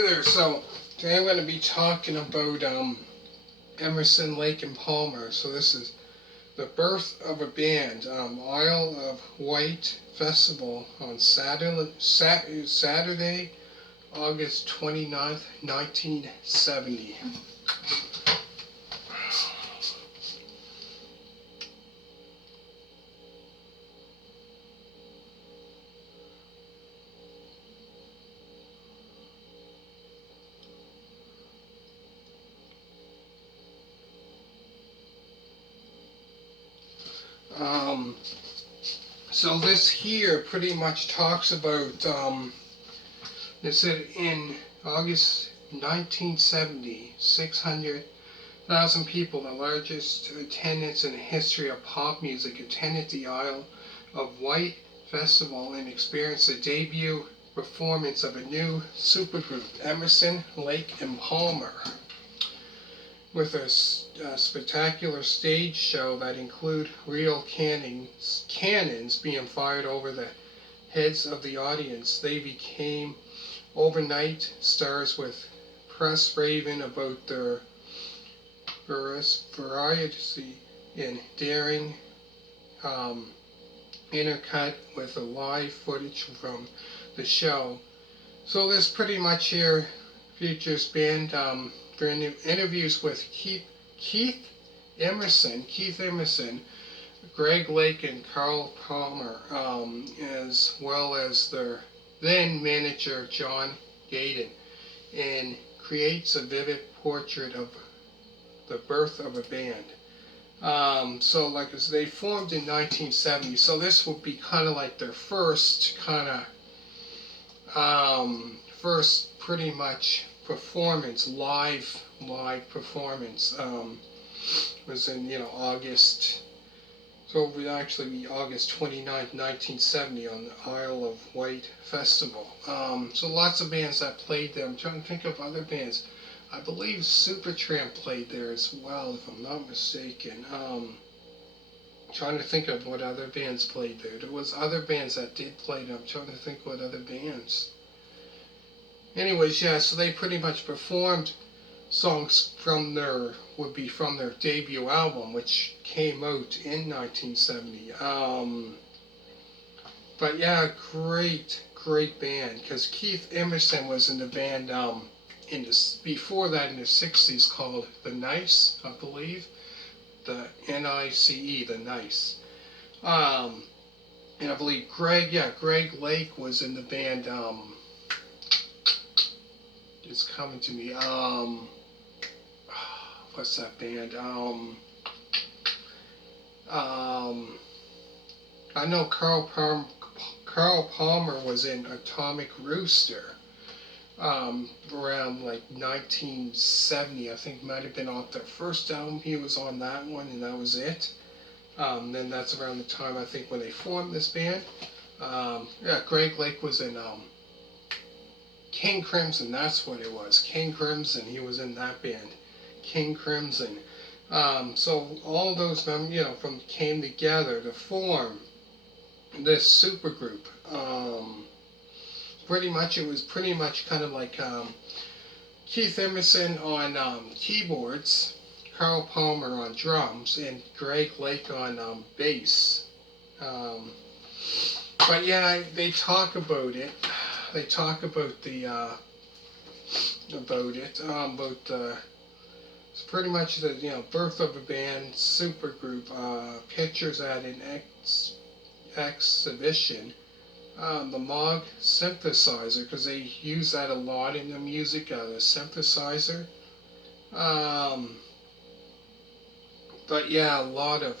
Hey there, so today I'm going to be talking about Emerson, Lake and Palmer. So this is the birth of a band, Isle of Wight Festival on Saturday, August 29th, 1970. Um, so this here pretty much talks about, it said in August 1970, 600,000 people, the largest attendance in the history of pop music, attended the Isle of Wight Festival and experienced the debut performance of a new supergroup, Emerson, Lake and Palmer, with a spectacular stage show that include real cannons being fired over the heads of the audience. They became overnight stars, with press raving about their variety and daring, intercut with the live footage from the show. So this pretty much here features band for interviews with Keith Emerson, Greg Lake, and Carl Palmer, as well as their then manager John Gaden, and creates a vivid portrait of the birth of a band. So like as they formed in 1970, so this would be kind of like their first first pretty much performance, live performance, was in August. So it would actually be August 29th, 1970 on the Isle of Wight Festival. So lots of bands that played there. I'm trying to think of other bands. I believe Supertramp played there as well, if I'm not mistaken. Trying to think of what other bands played there. There was other bands that did play there. I'm trying to think what other bands. Anyways, yeah, so they pretty much performed songs from their debut album, which came out in 1970. But yeah, great band, because Keith Emerson was in the band before that in the 60s, called The Nice, I believe, the Nice, The Nice. And I believe Greg Lake was in the band. It's coming to me. What's that band? I know Carl Palmer was in Atomic Rooster. Around like 1970, I think might have been off their first album. He was on that one, and that was it. Then that's around the time I think when they formed this band. Greg Lake was in King Crimson. That's what it was. King Crimson. He was in that band, King Crimson. So all those came together to form this supergroup. It was pretty much kind of like Keith Emerson on keyboards, Carl Palmer on drums, and Greg Lake on bass. But yeah, they talk about it. They talk about it's pretty much the birth of a band, supergroup, pictures at an exhibition. The Moog synthesizer, because they use that a lot in the music, the synthesizer. But yeah, a lot of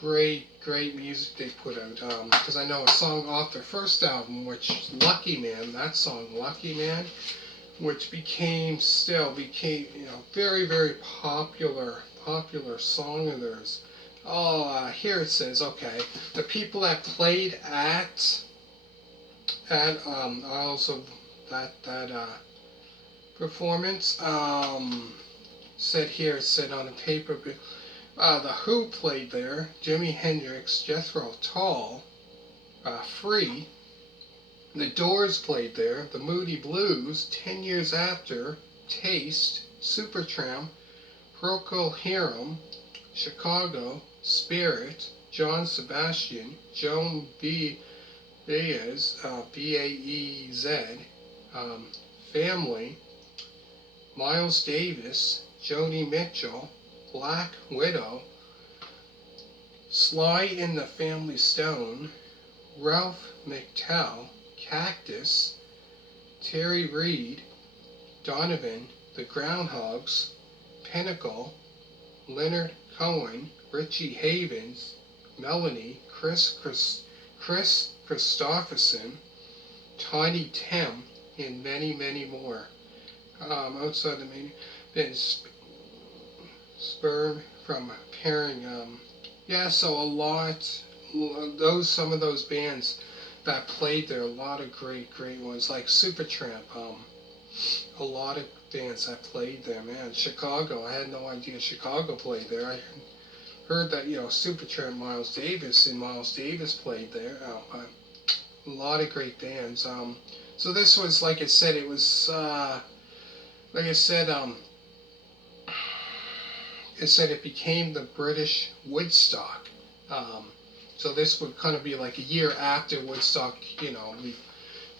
great music they put out. Because I know a song off their first album, which Lucky Man, that song Lucky Man, which became very popular song of theirs. Here it says, okay, the people that played at also that performance, it said on the paper, the Who played there, Jimi Hendrix, Jethro Tull, Free, The Doors played there, the Moody Blues, 10 years after, Taste, Supertramp, Procol Harum, Chicago, Spirit, John Sebastian, Joan Baez, Baez, Family, Miles Davis, Joni Mitchell, Black Widow, Sly and the Family Stone, Ralph McTell, Cactus, Terry Reid, Donovan, The Groundhogs, Pinnacle, Leonard Cohen, Richie Havens, Melanie, Chris Christopherson, Tiny Tim, and many, many more. Outside the main, then sperm from pairing. Yeah, so a lot. Some of those bands that played there, a lot of great ones like Supertramp. A lot of bands that played there, man. Chicago, I had no idea Chicago played there. I heard that, Supertramp, Miles Davis played there. But a lot of great bands. So this was, like I said, it was, like I said, it became the British Woodstock. So this would kind of be like a year after Woodstock,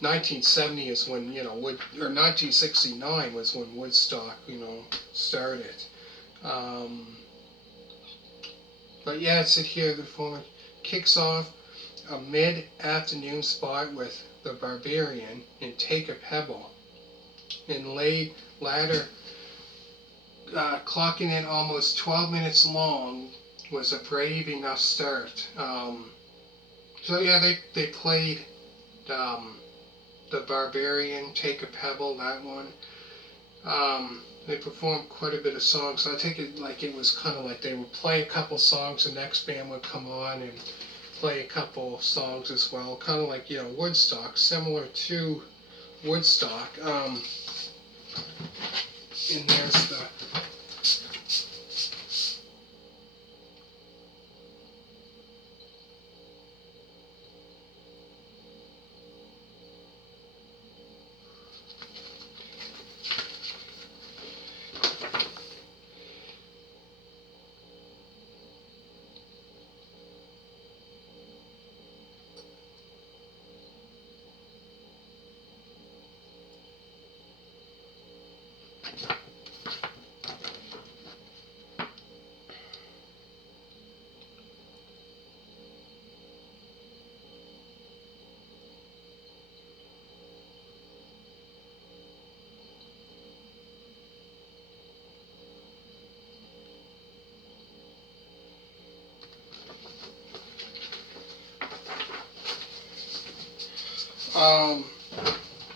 1970 is when, or 1969 was when Woodstock, started. But yeah, it's here, the performance kicks off a mid-afternoon spot with The Barbarian and Take a Pebble. And latter, clocking in almost 12 minutes long, was a brave enough start. So yeah, they played The Barbarian, Take a Pebble, that one. They performed quite a bit of songs. So I take it like it was kind of like they would play a couple songs, the next band would come on and play a couple songs as well. Kind of like, Woodstock, similar to Woodstock. And there's the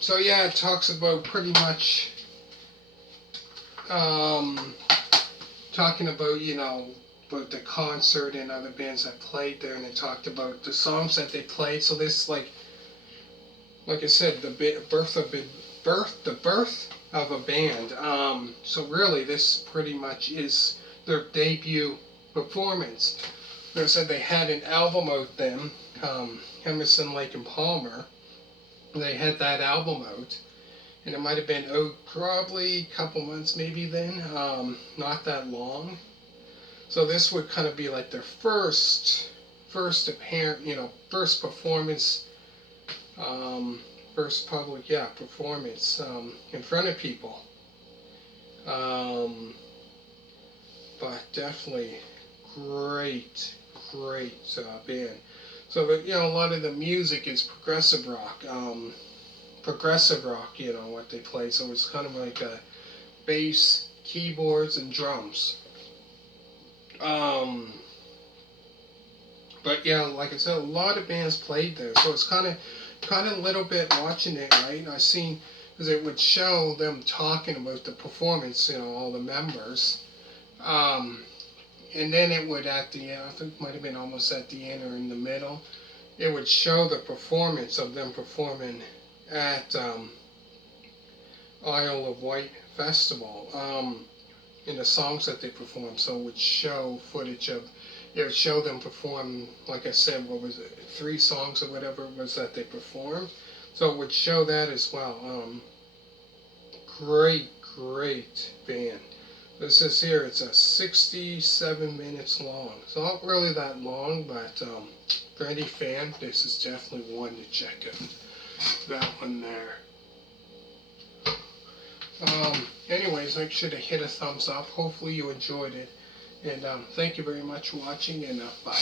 so yeah, it talks about pretty much talking about, about the concert and other bands that played there, and it talked about the songs that they played. So this, like I said, the birth of a band. So really, this pretty much is their debut performance. They said they had an album out then, Emerson, Lake and Palmer. They had that album out, and it might have been out probably a couple months maybe then, not that long. So this would kind of be like their first apparent, first performance, first public, performance in front of people. But definitely great band. So that, a lot of the music is progressive rock, what they play. So it's kind of like a bass, keyboards, and drums. But yeah, like I said, a lot of bands played there. So it's kind of a little bit watching it, right? I seen, because it would show them talking about the performance, all the members. And then it would, at the end, I think it might have been almost at the end or in the middle, it would show the performance of them performing at Isle of Wight Festival, in the songs that they performed. So it would show footage of, it would show them perform, like I said, what was it, 3 songs or whatever it was that they performed. So it would show that as well. Great band. This is here, it's a 67 minutes long. It's not really that long, but for any fan, this is definitely one to check out. That one there. Anyways, make sure to hit a thumbs up. Hopefully you enjoyed it. And thank you very much for watching, and bye.